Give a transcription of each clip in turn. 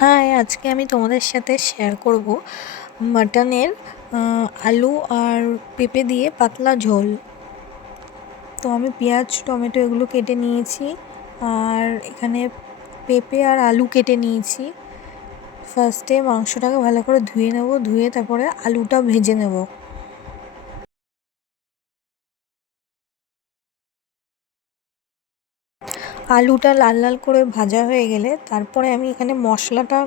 High, আজকে আমি তোমাদের সাথে শেয়ার করব মাটনের আলু আর পেঁপে দিয়ে পাতলা ঝোল। তো আমি পেঁয়াজ টমেটো এগুলো কেটে নিয়েছি, আর এখানে পেঁপে আর আলু কেটে নিয়েছি। ফার্স্টে মাংসটাকে ভালো করে ধুয়ে নেব, ধুয়ে তারপরে আলুটা ভেজে নেব। আলুটা লাল লাল করে ভাজা হয়ে গেলে তারপরে আমি এখানে মশলাটা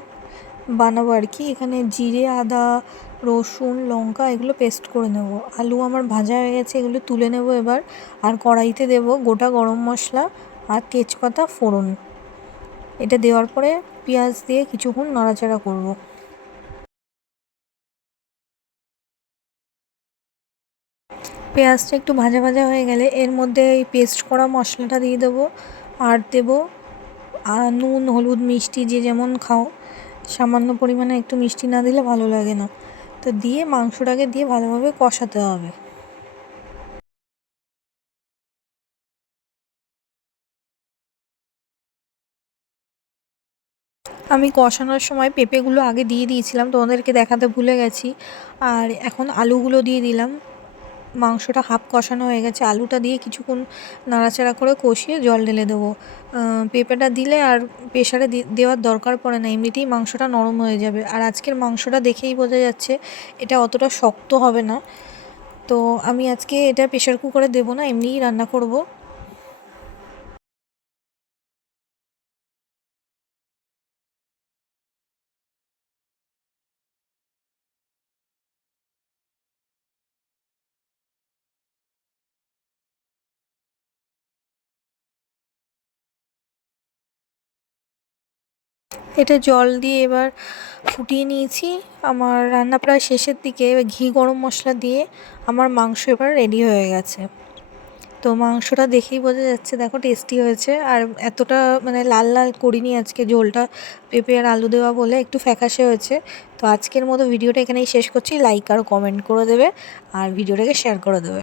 বানাবো আর কি। এখানে জিরে, আদা, রসুন, লঙ্কা এগুলো পেস্ট করে নেব। আলু আমার ভাজা হয়ে গেছে, এগুলো তুলে নেব এবার। আর কড়াইতে দেব গোটা গরম মশলা আর তেজপাতা ফোড়ন। এটা দেওয়ার পরে পেঁয়াজ দিয়ে কিছুক্ষণ নাড়াচাড়া করব। পেঁয়াজটা একটু ভাজা ভাজা হয়ে গেলে এর মধ্যে এই পেস্ট করা মশলাটা দিয়ে দেবো। আর দেবো নুন, হলুদ, মিষ্টি যে যেমন খাও, সামান্য পরিমাণে, একটু মিষ্টি না দিলে ভালো লাগে না। তো দিয়ে মাংসটাকে দিয়ে ভালোভাবে কষাতে হবে। আমি কষানোর সময় পেঁপেগুলো আগে দিয়ে দিয়েছিলাম, তোমাদেরকে দেখাতে ভুলে গেছি। আর এখন আলুগুলো দিয়ে দিলাম। মাংসটা হাফ কষানো হয়ে গেছে, আলুটা দিয়ে কিছুক্ষণ নাড়াচাড়া করে কষিয়ে জল ঢেলে দেবো। পেঁপেটা দিলে আর প্রেশারে দেওয়ার দরকার পড়ে না, এমনিতেই মাংসটা নরম হয়ে যাবে। আর আজকের মাংসটা দেখেই বোঝা যাচ্ছে এটা অতটা শক্ত হবে না। তো আমি আজকে এটা প্রেশার কুকারে দেবো না, এমনিই রান্না করব। এটা জল দিয়ে এবার ফুটিয়ে নিয়েছি। আমার রান্না প্রায় শেষের দিকে। এবার ঘি গরম মশলা দিয়ে আমার মাংস এবার রেডি হয়ে গেছে। তো মাংসটা দেখেই বোঝা যাচ্ছে, দেখো টেস্টি হয়েছে। আর এতটা মানে লাল লাল করিনি আজকে, ঝোলটা পেঁপে আর আলু দেওয়া বলে একটু ফ্যাকাশে হয়েছে। তো আজকের মতো ভিডিওটা এখানেই শেষ করছি। লাইক আর কমেন্ট করে দেবে আর ভিডিওটাকে শেয়ার করে দেবে।